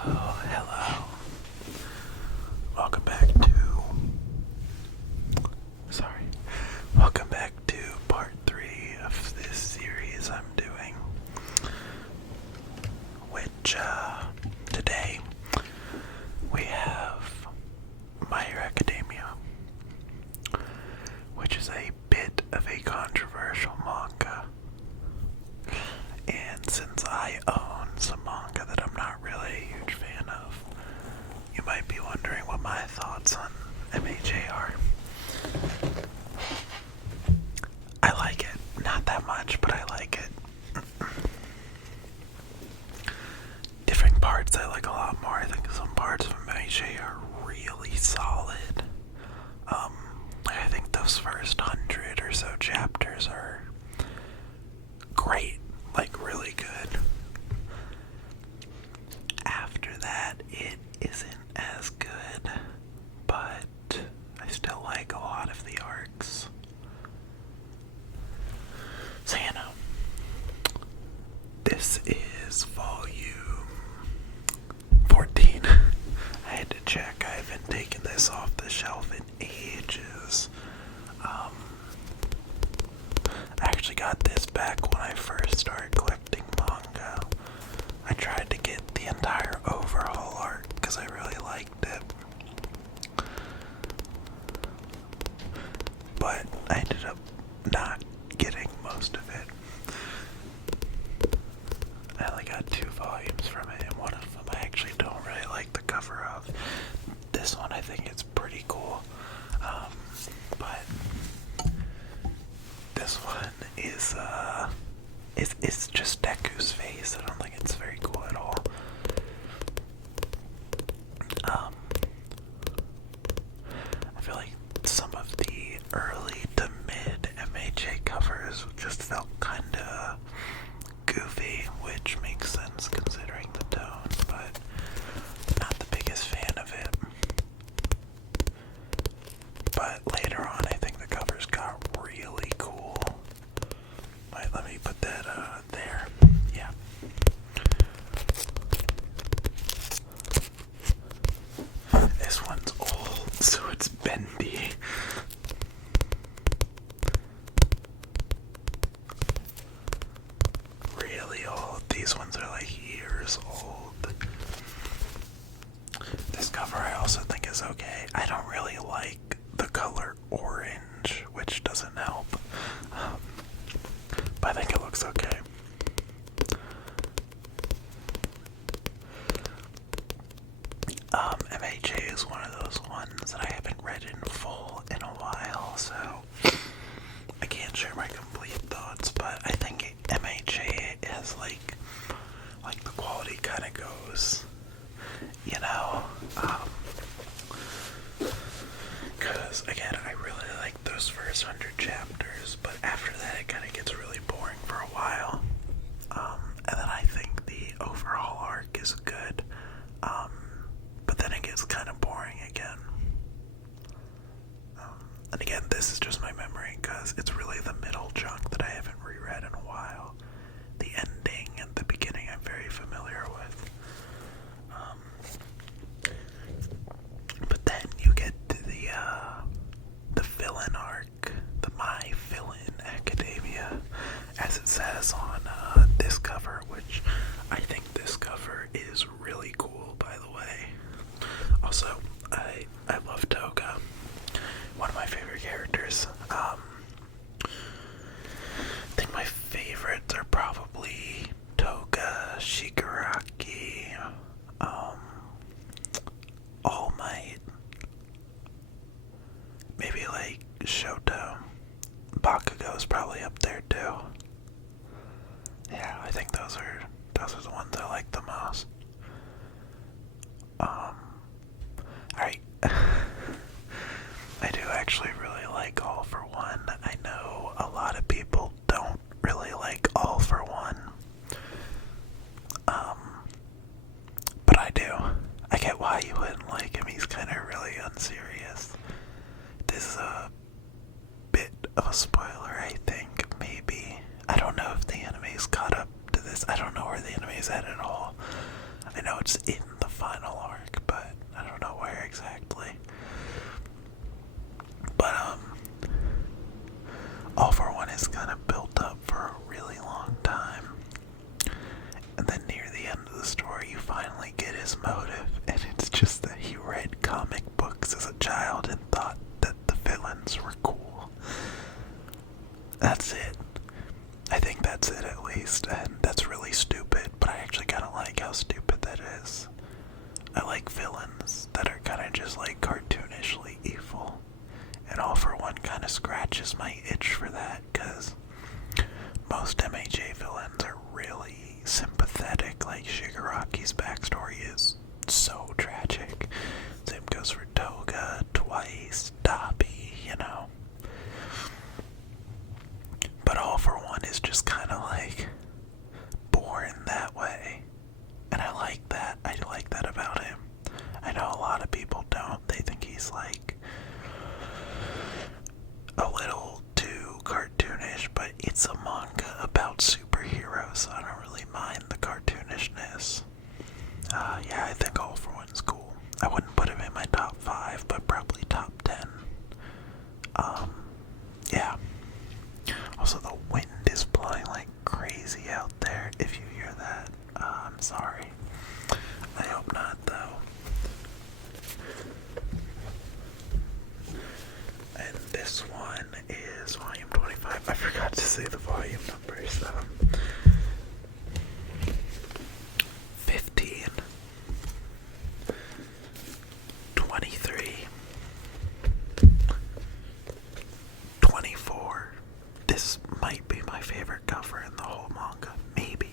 Hello. Welcome back to. Sorry. Welcome back to part 3 of this series I'm doing. Which, today we have My Hero Academia, which is a bit of a controversial manga. And since I own some manga that I'm not really a huge fan of, you might be wondering what my thoughts on MHA are. I like it. Not that much, but I like it. Different parts I like a lot more. I think some parts of MHA are really solid. I think those first 100 or so chapters are great. Like, really good. After that, it isn't as good, but I still like a lot of the arcs. So, this is volume 14. I had to check. I haven't taken this off the shelf in ages. I actually got this back when I first started collecting manga. I tried to get the entire overhaul arc because I really liked it. But I ended up not getting most of it. I only got 2 volumes from it, and one of them I actually don't really like the cover of. This one I think it's pretty cool. But this one is it's just Deku's face. I don't think it's very cool at all. I feel like some of the early to mid MHA covers just felt kinda goofy, which makes sense considering the tone, but not the biggest fan of it. But later on, I think the covers got really cool. Wait, let me put that there. Yeah. This one's old, so it's bendy. Really old. These ones are like years old. This cover I also think is okay. I don't really like the color orange, which doesn't help. But I think it looks okay. MHA is one of those ones that I haven't read in full in a while, so I can't share my complete thoughts, but I think MHA is like the quality kind of goes, because again, I really like those first 100 chapters, but after that it kind of gets really boring for a while. And then I think the overall arc is good, but then it gets kind of boring again. And again, this is just my memory, because it's really the middle chunk that I haven't reread in a while. The ending and the beginning I'm very familiar with. But then you get to the villain arc, the My Villain Academia, as it says on this cover, which I think this cover is really cool, by the way. Also, I love Toga, one of my favorite characters. I think my favorites are probably Toga, Shigaraki, All Might, maybe like Shoto. Bakugo is probably up there too. Yeah, I think those are the ones I like the most. Alright. I do actually really like All for One. I know a lot of people don't really like All for One. But I do. I get why you wouldn't like him. He's kind of really unserious. This is a bit of a spoiler, I think, maybe. I don't know if the anime's caught up to this. I don't know where the anime's at all. I know it's in the end of the story, you finally get his motive, and it's just that he read comic books as a child and thought that the villains were cool. That's it. I think that's it, at least, and that's really stupid, but I actually kind of like how stupid that is. I like villains that are kind of just like cartoonishly evil, and All For One kind of scratches my itch for that, because most MHA villains are really sympathetic. Like Shigaraki's backstory is so tragic. Same goes for Toga, Twice, Dabi, you know. But All For One is just kind of like born that way. And I like that. I like that about him. I know a lot of people don't. They think he's like a little too cartoonish, but it's a manga about superheroes, so I don't really mind the cartoonishness. Yeah, I think All For One's cool. I wouldn't put him in my top 5, but probably top 10. Yeah. Also, the wind is blowing like crazy out there. If you hear that, I'm sorry. I hope not, though. And this one is volume 25. I forgot to say the volume numbers. 15, 23, 24. This might be my favorite cover in the whole manga, maybe.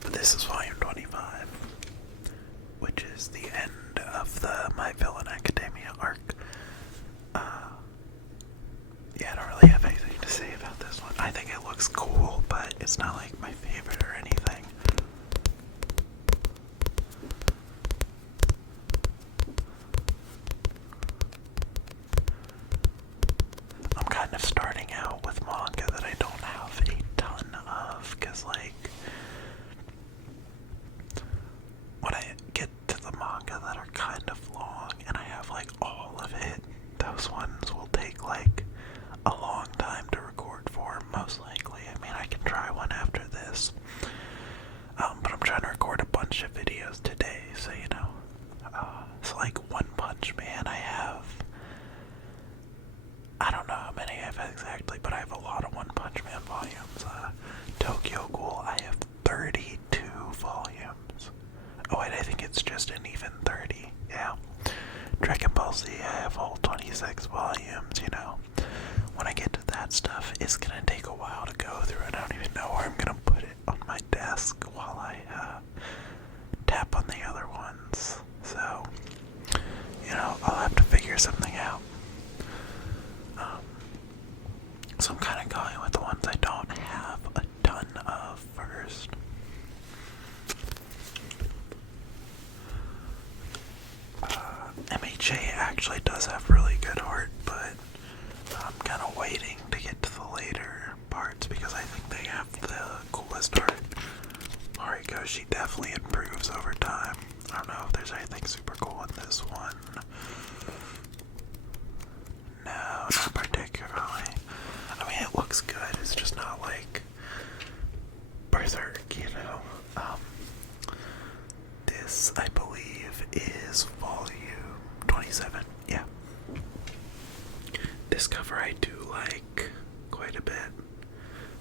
But this is volume 25, which is the end of the My Villain Academia arc. Yeah, I don't really have anything to say about this one. I think it looks cool, but it's not like my favorite or anything. I'm kind of starting out with manga that I don't have a ton of, because like, when I get to the manga that are kind of long and I have like all of it, those ones will take like a long time to record for, most likely. I mean, I can try one after this, but I'm trying to record a bunch of videos today, so you know. So like One Punch Man, I don't know how many I have exactly, but I have a lot of One Punch Man volumes. Tokyo Ghoul, I have 32 volumes. Oh wait, I think it's just an even 30, yeah. Dragon Ball Z, I have all 26 volumes, you know. When I get to that stuff, it's gonna take a while to go through it. I don't even know where I'm gonna put it on my desk while I tap on the other ones. So, you know, I'll have to figure something out. So I'm kind of going with the ones I don't have a ton of first. MHA actually does have really good art, but I'm kind of waiting to get to the later parts because I think they have the coolest art. Mariko, she definitely improves over time. I don't know if there's anything super cool in this one. No, not particularly. I mean, it looks good. It's just not like Berserk, you know. This, I believe, is volume 27. Yeah. This cover I do like quite a bit,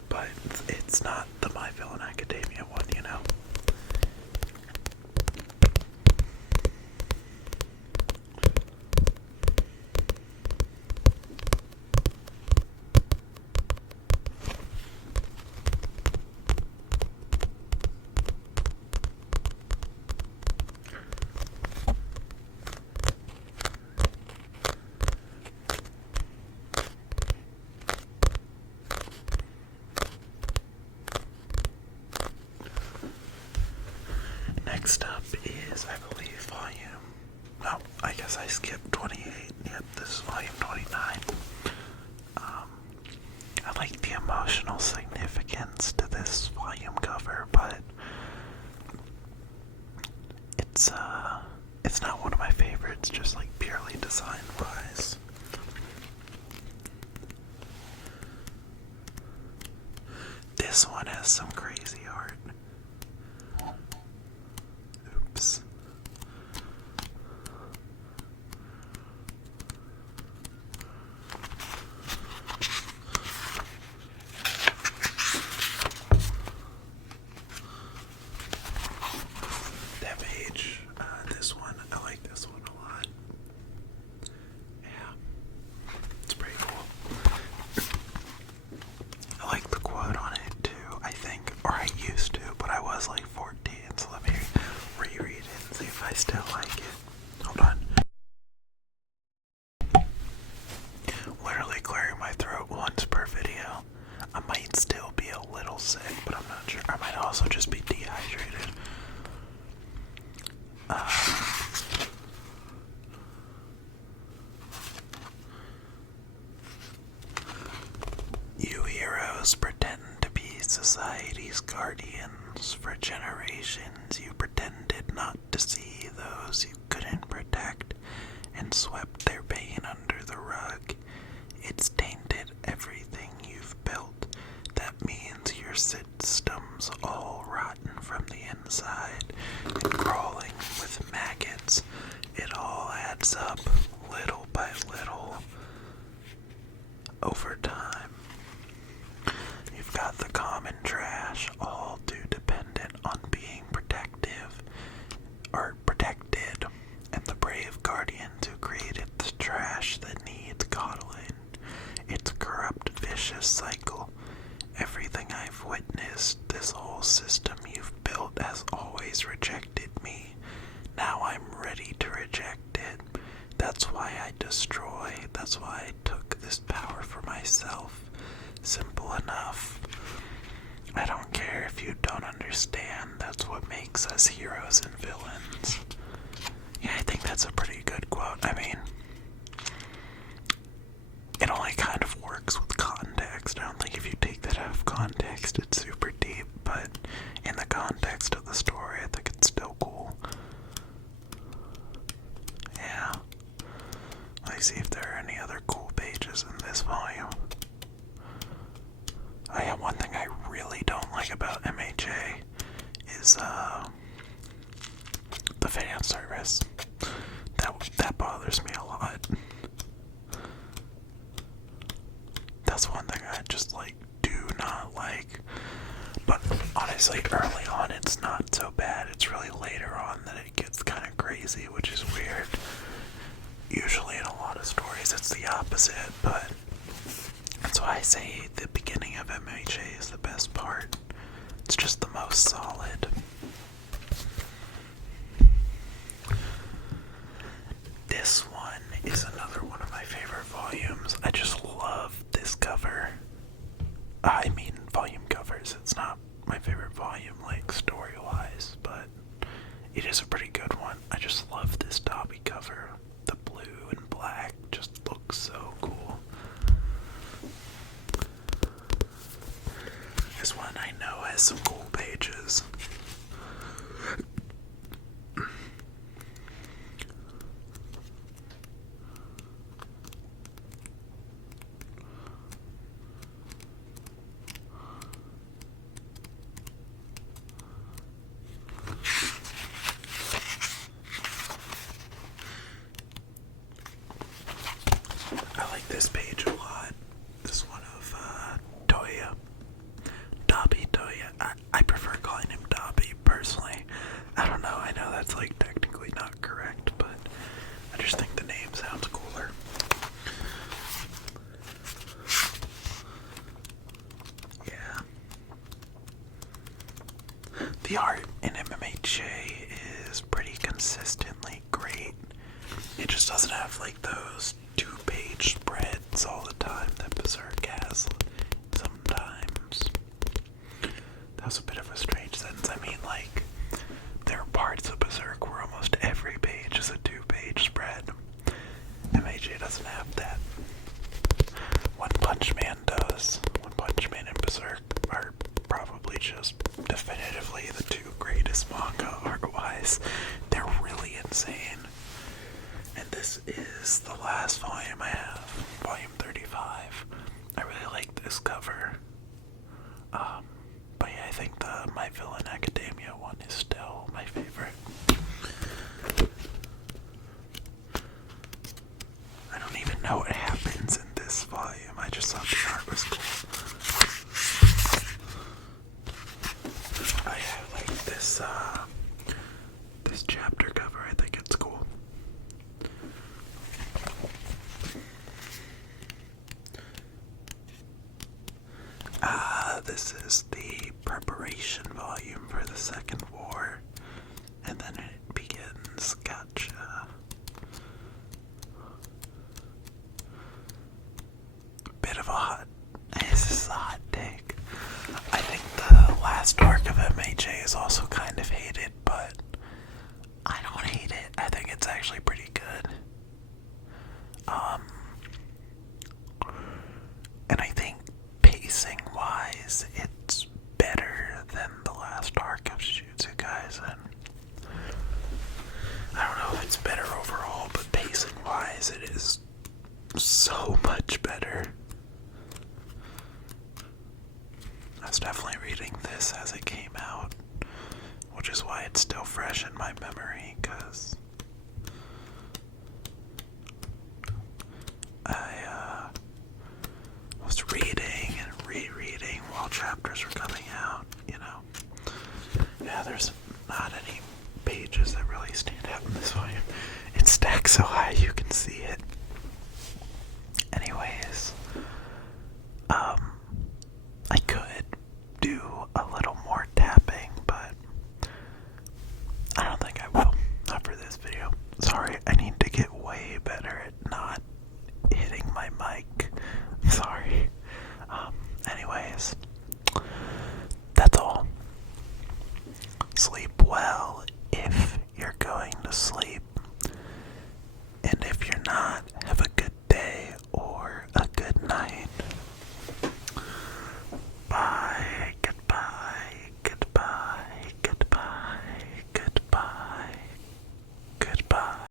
but it's not the My Villain Academia one, you know. some crazy art. Oops. That page, this one, I like this one a lot. Yeah, it's pretty cool. I like the quote on it too, I think, or I used to, but I was like 14, so let me reread it and see if I still like it. Hold on. Literally clearing my throat once per video. I might still be a little sick, but I'm not sure. I might also just be dehydrated. You heroes pretend to be society's guardians. For generations, you pretended not to see those you couldn't protect and swept their pain under the rug. It's tainted everything you've built. That means your system's all rotten from the inside and crawling with maggots. It all adds up, little by little, over time. You've got the common trash, all too dependent on being protected, and the brave guardians who created the trash that needs coddling. It's a corrupt, vicious cycle. Everything I've witnessed, this whole system you've built has always rejected me. Now I'm ready to reject it. That's why I destroy. That's why I took this power for myself. Simple enough. I don't care if you don't understand. That's what makes us heroes and villains. Yeah, I think that's a pretty good quote. I mean, it only kind of works with context. I don't think if you take that out of context, it's super deep, but in the context of the story, I think it's still cool. Yeah. Let's see if there are any other cool pages in this volume. Oh yeah, one thing I really don't like about MHA is the fan service. That bothers me a lot. That's one thing I just do not like. But honestly, early on it's not so bad. It's really later on that it gets kind of crazy, which is weird. Usually in a lot of stories it's the opposite, but that's why I say the beginning of MHA is the best part. It's just the most solid. This one is another one of my favorite volumes. I just love this cover. I mean volume covers. It's not my favorite volume story-wise, but it is a pretty good one. I just love this Dobby cover. The blue and black just looks so cool. This one I know has some cool pages. I like this page a lot. This one of Toya. Dobby Toya. I prefer calling him Dobby personally. I don't know, I know that's technically not correct, but I just think the name sounds cooler. Yeah. The art in MMHA is pretty consistently great. It just doesn't have those 2-page spreads all the time that Berserk has sometimes. That was a bit of a strange sentence. I mean, there are parts of Berserk where almost every page is a 2-page spread. MHA doesn't have that. One Punch Man does. One Punch Man and Berserk are probably just definitively the two greatest manga art-wise. They're really insane. And this is the last volume I have, volume 35. I really like this cover. But yeah, I think the My Villain Academia one is still my favorite. I don't even know what happens in this volume. I just thought the art was cool. I have like this chapter cover. I think it's cool. This is the preparation volume for the Second War, and then it begins. Gotcha. Bit of a hot. This is a hot take. I think the last arc of MHA is also kind of hated, but I don't hate it. I think it's actually pretty good. And I think pacing wise, it's better than the last arc of Jujutsu Kaisen. I don't know if it's better overall, but pacing wise, it is so much better. I was definitely reading this as it came out, which is why it's still fresh in my memory, because I was reading and rereading while chapters were coming out, you know. Yeah, there's not any pages that really stand out in this volume. It's stacked so high you can see it. Anyways,